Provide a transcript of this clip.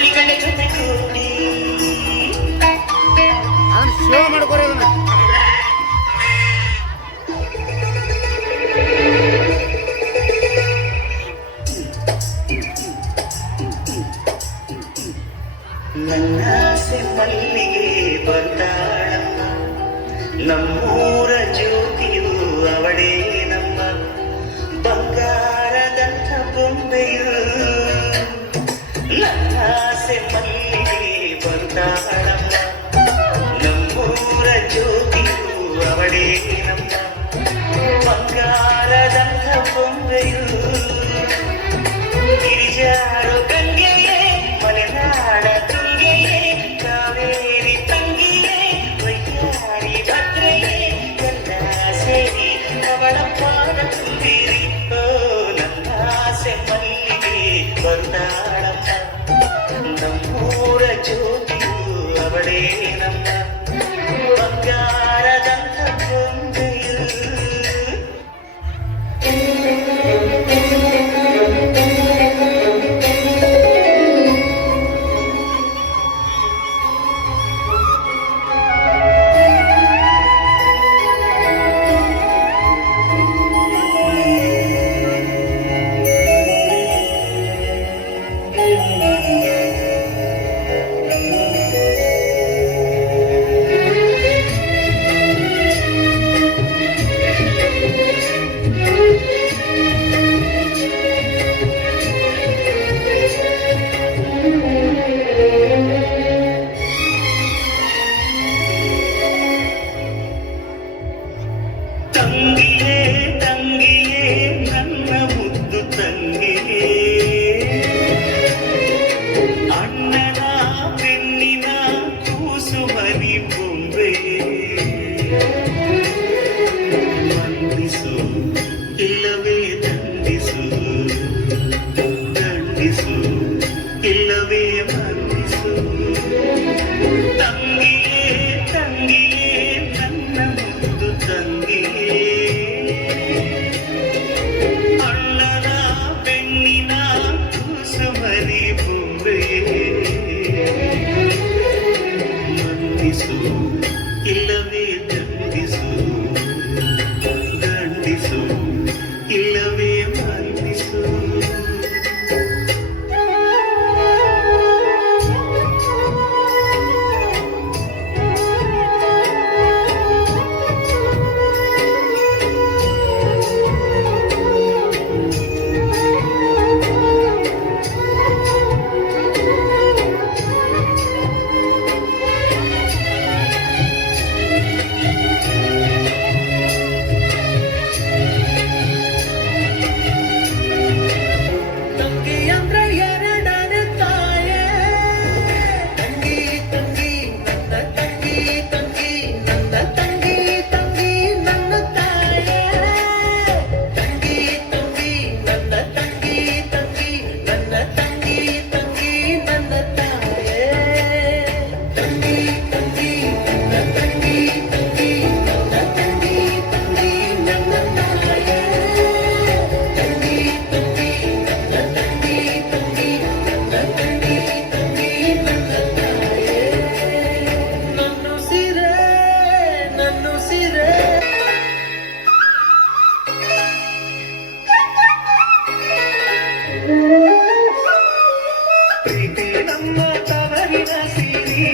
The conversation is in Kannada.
ಮರಿಗಳ ಜೊತೆಗೂಡಿ ಅದನ್ನ ಶೋ ಮಾಡ್ಕೊರೋದನ್ನ ನನ್ನಾಸೆ ಮಲ್ಲಿಗೆ ಬರ್ತಾಳಮ್ಮ ನಮ್ಮೂರ ಜ್ಯೋತಿಯು ಅವಳೇ ನಮ್ಮ ಬಂಗಾರದಂಥ ಬೊಂಬೆಯು ನನ್ನಾಸೆ ಮಲ್ಲಿಗೆ ಬರ್ತಾಳಮ್ಮ ನಮ್ಮೂರ ಜ್ಯೋತಿಯು ಅವಳೇ ನಮ್ಮ ಬಂಗಾರದಂಥ ಬೊಂಬೆಯು ಗಿರಿಜಾರು ಗಂಗೆಯೇ ಮಲೆನಾಡ ತುಂಗೆಯೇ ಕಾವೇರಿ ತಂಗಿಯೇ ವೈಯಾರಿ ಭದ್ರೆಯೇ ಎಲ್ಲ ಸೇರಿ ಅವಳ ಪಾದ ತುಂಬಿರಿ ಓ ನನ್ನಾಸೆ ಮಲ್ಲಿಗೆ ಬರ್ತಾಳಮ್ಮ ನಮ್ಮೂರ ಜ್ಯೋತಿಯು ಅವಳೇ ನಮ್ಮ ಬಂಗಾರದಂಥ ಬೊಂಬೆಯು ತಂಗಿಯೇ ತಂಗಿಯೇ ನನ್ನ ಮುದ್ದು ತಂಗಿಯೇ ಅಣ್ಣನ ಬೆನ್ನಿನ ಕೂಸು ಮರಿ ಬೊಂಬೆಯೇ ವಂದಿಸು ಇಲ್ಲವೇ ದಂಡಿಸು ದಂಡಿಸು ಇಲ್ಲವೇ ವಂದಿಸು ತಂಗಿಯೇ ತಂಗಿಯೇ ನನ್ನ ಮುದ್ದು ತಂಗಿಯೇ ಅಣ್ಣನ ಬೆನ್ನಿನ ಕೂಸು ಮರಿ ಬೊಂಬೆಯೇ ವಂದಿಸು ಇಲ್ಲವೇ ದಂಡಿಸು ದಂಡಿಸು ಇಲ್ಲವೇ ವಂದಿಸು ಪ್ರೀತಿ ನಮ್ಮ ತವರಿನ ಸಿರಿ